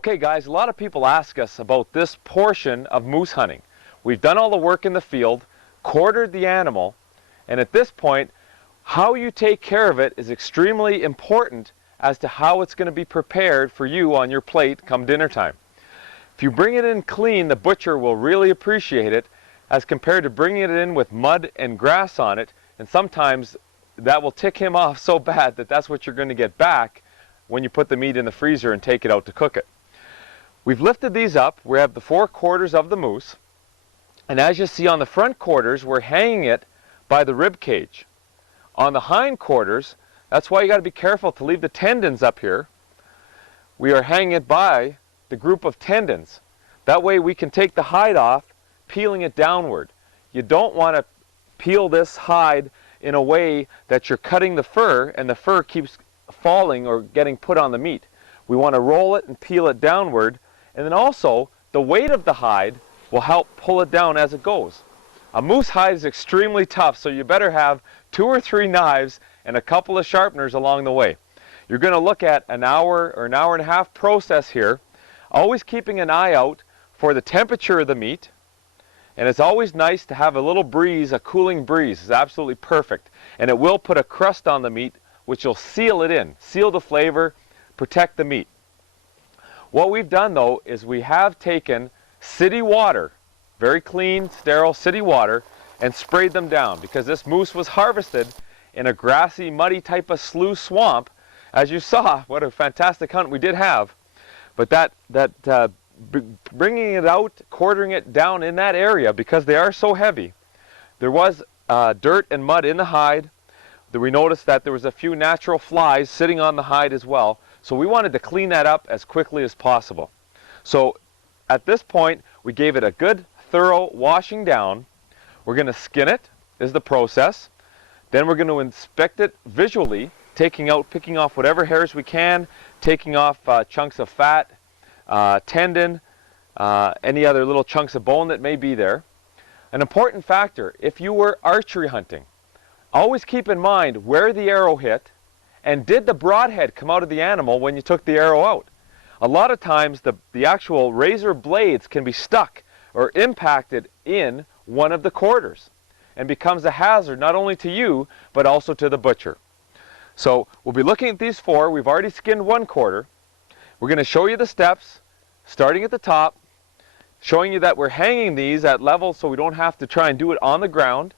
Okay guys, a lot of people ask us about this portion of moose hunting. We've done all the work in the field, quartered the animal, and at this point, how you take care of it is extremely important as to how it's going to be prepared for you on your plate come dinner time. If you bring it in clean, the butcher will really appreciate it as compared to bringing it in with mud and grass on it, and sometimes that will tick him off so bad that that's what you're going to get back when you put the meat in the freezer and take it out to cook it. We've lifted these up. We have the 4 quarters of the moose, and as you see on the front quarters, we're hanging it by the rib cage. On the hind quarters, that's why you got to be careful to leave the tendons up here. We are hanging it by the group of tendons. That way we can take the hide off, peeling it downward. You don't want to peel this hide in a way that you're cutting the fur and the fur keeps falling or getting put on the meat. We want to roll it and peel it downward, and then also the weight of the hide will help pull it down as it goes. A moose hide is extremely tough, so you better have 2 or 3 knives and a couple of sharpeners along the way. You're going to look at an hour or an hour and a half process here, always keeping an eye out for the temperature of the meat, and it's always nice to have a little breeze, a cooling breeze is absolutely perfect, and it will put a crust on the meat which will seal it in, seal the flavor, protect the meat. What we've done though is we have taken city water, very clean, sterile city water, and sprayed them down because this moose was harvested in a grassy, muddy type of slough swamp. As you saw, what a fantastic hunt we did have. But bringing it out, quartering it down in that area, because they are so heavy, there was dirt and mud in the hide. We noticed that there was a few natural flies sitting on the hide as well. So we wanted to clean that up as quickly as possible. So at this point, we gave it a good, thorough washing down. We're going to skin it, is the process. Then we're going to inspect it visually, picking off whatever hairs we can, taking off chunks of fat, tendon, any other little chunks of bone that may be there. An important factor, if you were archery hunting, always keep in mind where the arrow hit and did the broadhead come out of the animal when you took the arrow out. A lot of times the actual razor blades can be stuck or impacted in one of the quarters and becomes a hazard not only to you but also to the butcher. So we'll be looking at these 4. We've already skinned 1 quarter. We're going to show you the steps starting at the top, showing you that we're hanging these at level so we don't have to try and do it on the ground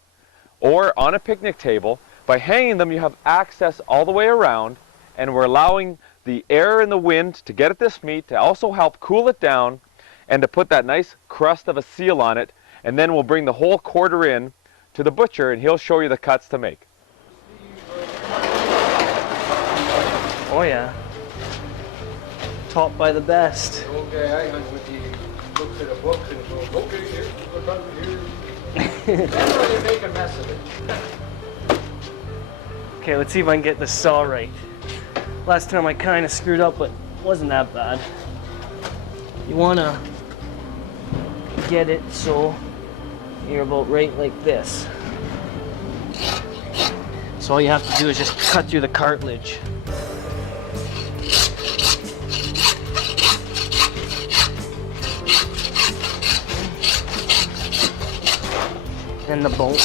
or on a picnic table. By hanging them, you have access all the way around, and we're allowing the air and the wind to get at this meat to also help cool it down and to put that nice crust of a seal on it, and then we'll bring the whole quarter in to the butcher and he'll show you the cuts to make. Oh yeah. Taught by the best. The old guy I hunt with, he looks at a book and goes, okay, here's what I'm here. That's why they make a mess of it. Okay, let's see if I can get this saw right. Last time I kind of screwed up, but it wasn't that bad. You want to get it so you're about right like this. So all you have to do is just cut through the cartilage. And the bone.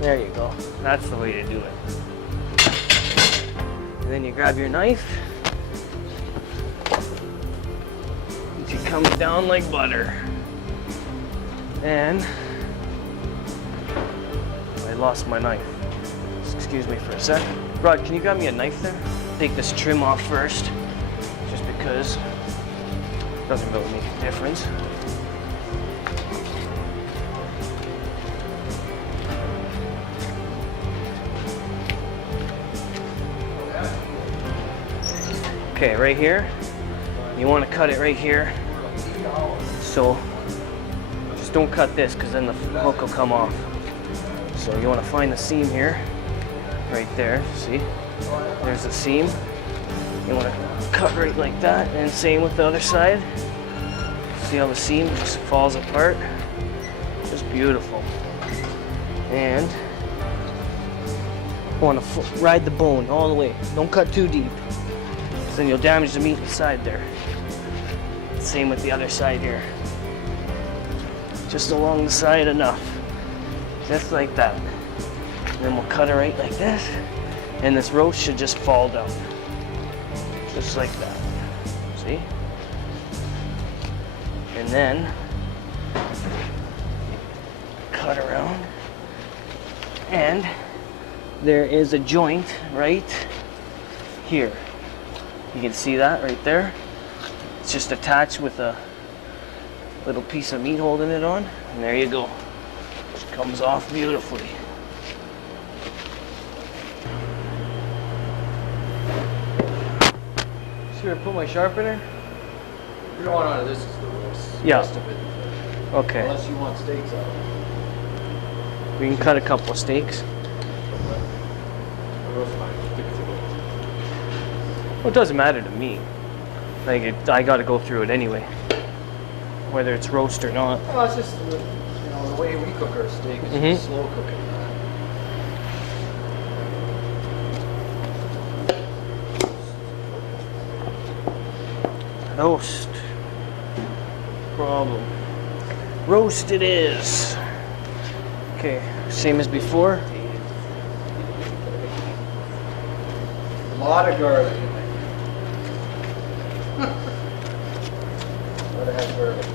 There you go. That's the way to do it. And then you grab your knife. It comes down like butter. And I lost my knife. Excuse me for a sec. Rod, can you grab me a knife there? Take this trim off first, just because it doesn't really make a difference. Okay, right here, you want to cut it right here. So just don't cut this because then the hook will come off. So you want to find the seam here, right there, see? There's the seam. You want to cut right like that, and same with the other side. See how the seam just falls apart? Just beautiful. And you want to ride the bone all the way. Don't cut too deep. 'cause then you'll damage the meat inside there. Same with the other side here. Just along the side enough. Just like that. And then we'll cut it right like this. And this roast should just fall down. Just like that. See? And then cut around. And there is a joint right here. You can see that right there. It's just attached with a little piece of meat holding it on. And there you go. It comes off beautifully. See where I put my sharpener? You don't want none of this is the roast. Yeah. Rest of it. Okay. Unless you want steaks out. We can cut a couple of steaks. The roast fine. Stick it to the- Well, it doesn't matter to me. Like, I gotta go through it anyway. Whether it's roast or not. Well, it's just the way we cook our steak is Mhm. just slow cooking. Roast. Problem. Roast it is. Okay, same as before. A lot of garlic in there. Gotta have garlic.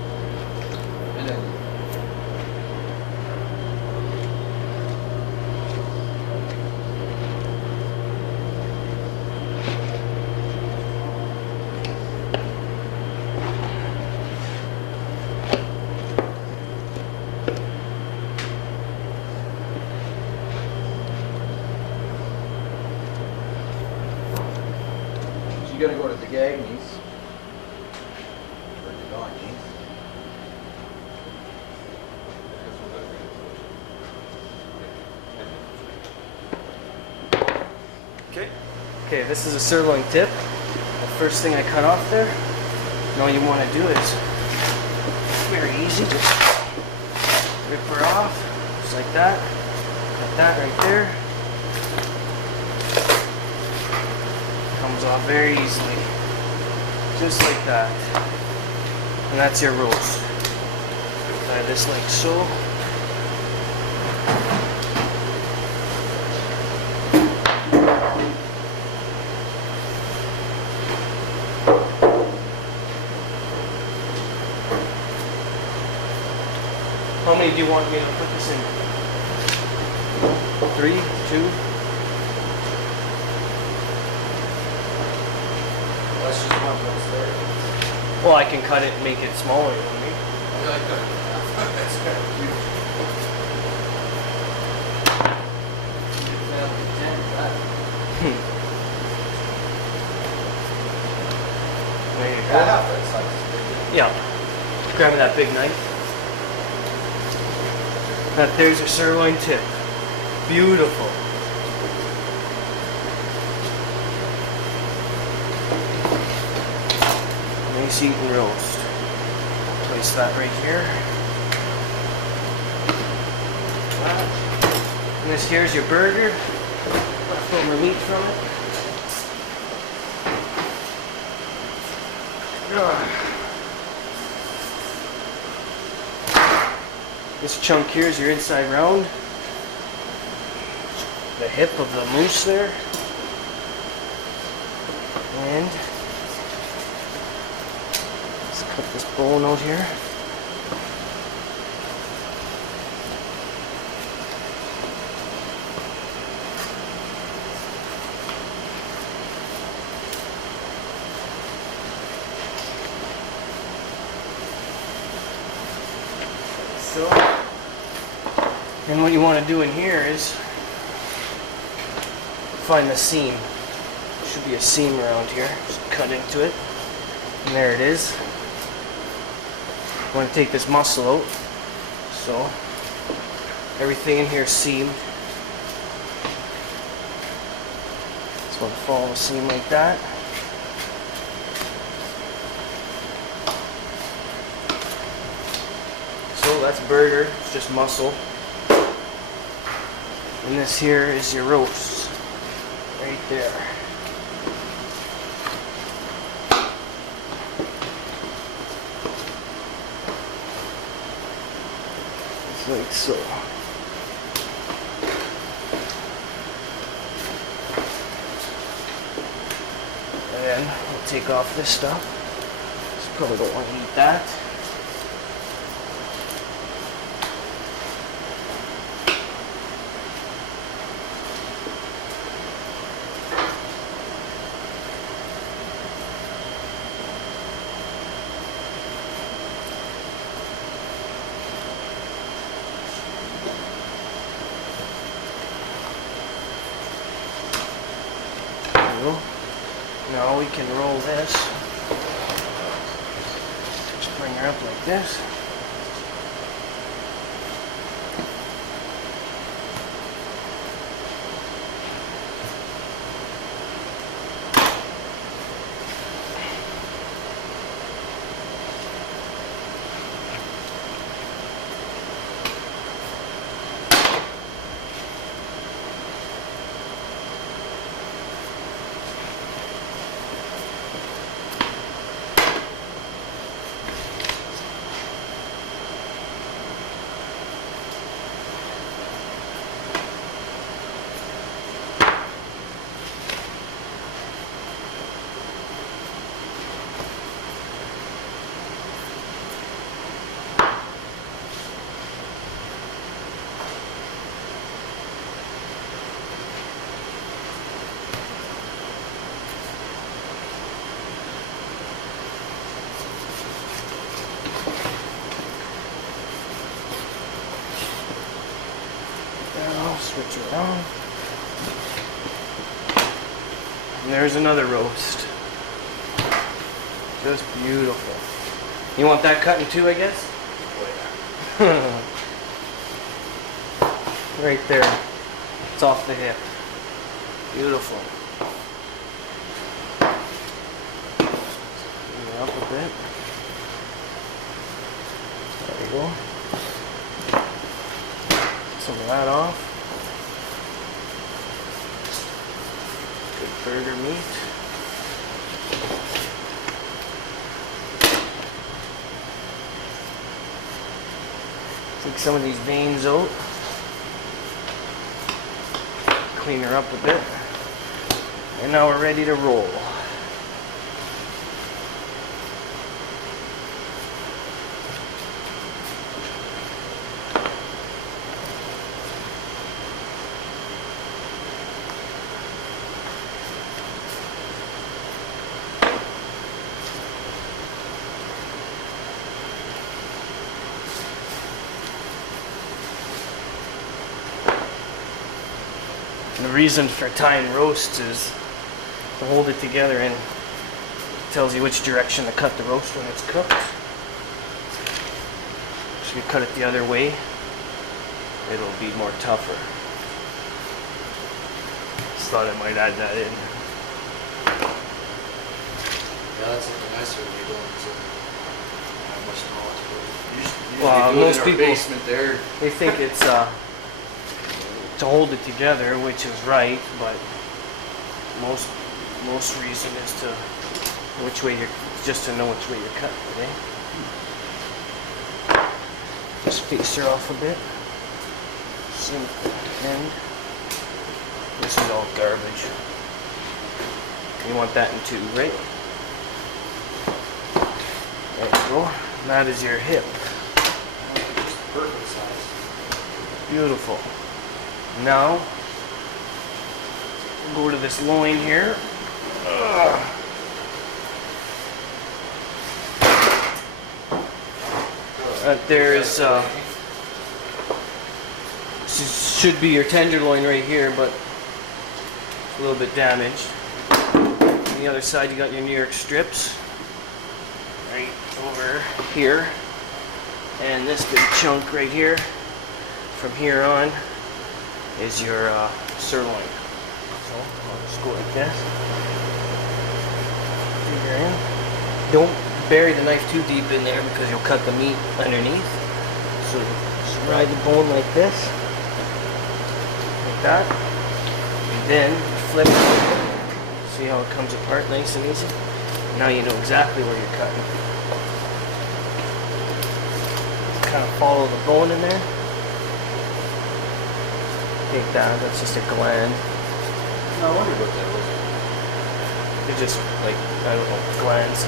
And then you gotta go to the Gagneys. Or the Gagneys. Okay. Okay, this is a sirloin tip. The first thing I cut off there. And all you want to do is very easy, just rip her off, just like that. Like that right there. Comes off very easily. Just like that. And that's your roast. Tie this like so. How many do you want me to put this in? 3, 2? That's just one roast there. Well, I can cut it and make it smaller, you know what I mean? I like that. That's kind of cute. There you Yeah, go. that size. Yeah. Grabbing that big knife. That there's your sirloin tip. Beautiful. Nice eating roast. Place that right here. And this here's your burger. Leftover meat from it. This chunk here is your inside round. The hip of the moose there. And let's cut this bone out here. So, and what you want to do in here is find the seam. There should be a seam around here. Just cut into it. And there it is. You want to take this muscle out. So, everything in here is seamed. Just want to follow the seam like that. So that's burger, it's just muscle. And this here is your roast. Right there. like so. And then we'll take off this stuff. Just probably don't want to eat that. Now we can roll this. Just bring her up like this. Switch it on. And there's another roast. Just beautiful. You want that cut in two, I guess? Oh, yeah. Right there. It's off the hip. Beautiful. Bring it up a bit. There we go. Some of that off. Good burger meat. Take some of these veins out. Clean her up a bit. And now we're ready to roll. And the reason for tying roasts is to hold it together, and it tells you which direction to cut the roast when it's cooked. So you cut it the other way, it'll be more tougher. Just thought I might add that in. Yeah, that's something I certainly don't have much knowledge about. Usually Well, do it most in our people- basement there. They think it's to hold it together, which is right, but most reason is to which way you're just to know which way you're cutting it, eh? Just face her off a bit. Same end. This is all garbage. You want that in two, right? There you go. That is your hip. Just perfect size. Beautiful. Now, we'll go to this loin here. There is, should be your tenderloin right here, but it's a little bit damaged. On the other side, you got your New York strips right over here, and this big chunk right here. From here on is your sirloin. So I'll just go like this. Figure in. Don't bury the knife too deep in there because you'll cut the meat underneath. So just ride the bone like this, like that, and then flip it. See how it comes apart nice and easy? Now you know exactly where you're cutting. Kind of follow the bone in there. Take that. That's just a gland. No, I wondered what that was. They're just like, I don't know, glands.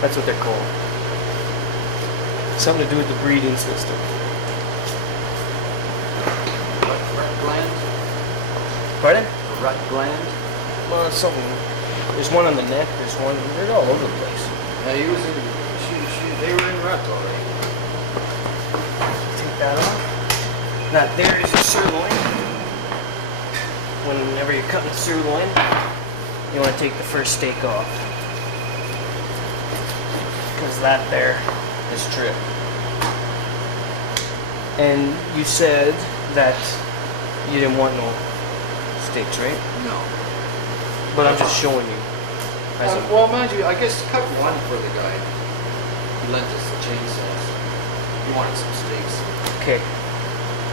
That's what they're called. Something to do with the breathing system. Rat gland? Pardon? A rat gland? Well, it's something. There's one on the neck. There's one. They're all over the place. Yeah, he was in. They were in rat already. Take that off. That there is your sirloin. Whenever you're cutting sirloin, you want to take the first steak off. Because that there is strip. And you said that you didn't want no steaks, right? No. But I'm just showing you. As a, Well, mind you, I guess cut one for the guy. He lent us the chainsaws. He wanted some steaks. okay.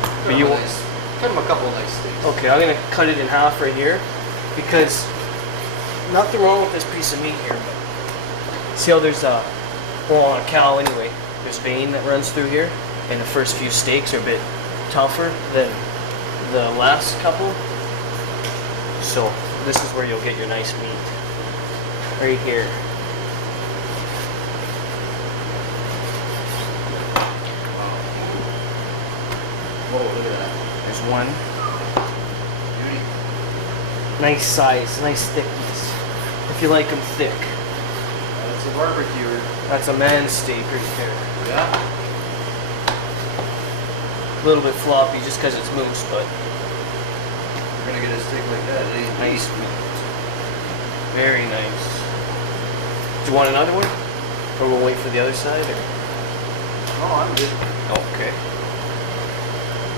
Cut But him you a want- nice, cut him a couple of nice steaks. Okay, I'm gonna cut it in half right here because nothing wrong with this piece of meat here. But see how there's a, well, on a cow anyway, there's vein that runs through here, and the first few steaks are a bit tougher than the last couple. So this is where you'll get your nice meat, right here. Whoa, look at that. There's one. Beauty. Nice size, nice thickness. If you like them thick. That's a barbecue. That's a man's steak right there. Yeah. A little bit floppy just because it's moose, but We're gonna get a steak like that. Eh? nice meat. Very nice. Do you want another one? Or we'll wait for the other side? Or? Oh, I'm good. Okay.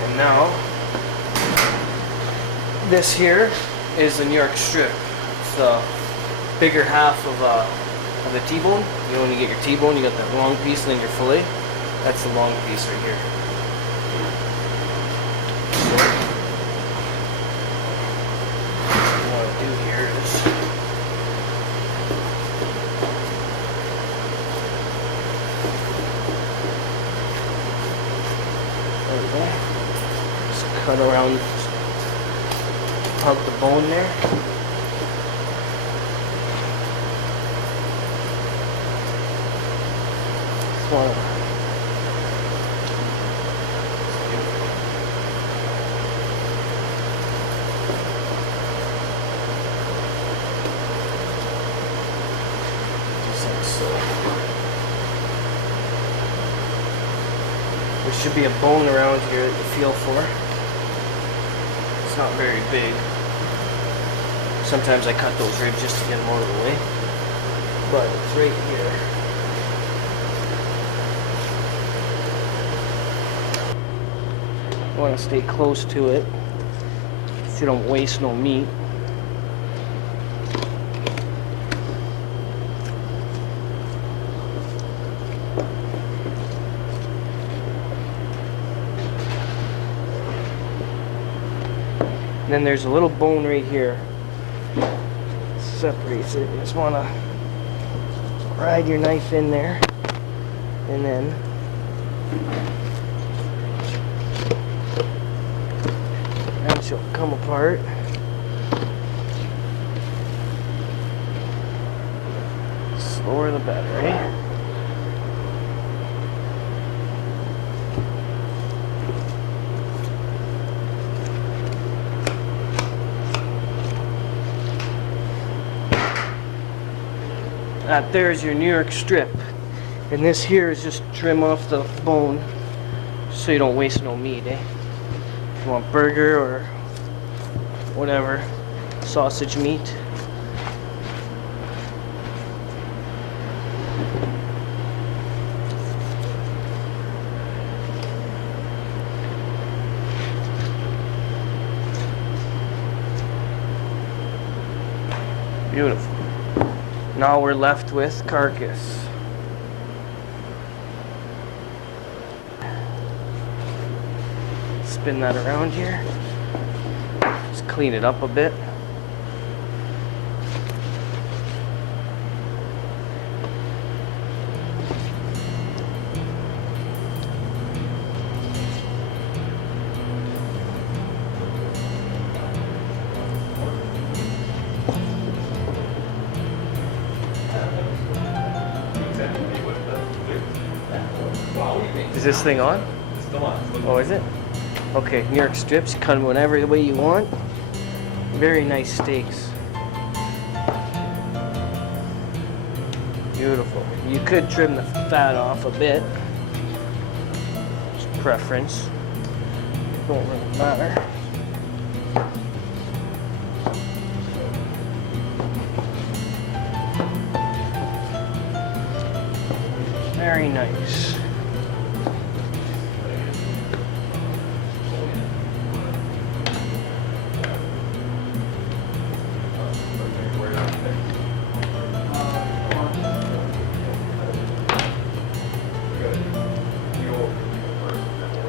And now, this here is the New York strip. It's the bigger half of the T-bone. You only get your T-bone, you got that long piece, and then your fillet. That's the long piece right here. So, what you want to do here is there we go. Just cut around, pump the bone there. Just want to just like so. There should be a bone around here that you feel for. It's not very big. Sometimes I cut those ribs just to get them out of the way. But it's right here. You want to stay close to it so you don't waste no meat. Then there's a little bone right here. Separates it. You just want to ride your knife in there, and then that she'll come apart. Slower the better, eh? That there's your New York strip, and this here is just trim off the bone so you don't waste no meat, eh? If you want burger or whatever, sausage meat. Beautiful. Now we're left with carcass. Spin that around here. Just clean it up a bit. Is this thing on? It's still on. Oh, is it? Okay, New York strips, cut them whatever way you want. Very nice steaks. Beautiful. You could trim the fat off a bit. It's preference. Don't really matter. Very nice.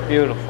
Beautiful.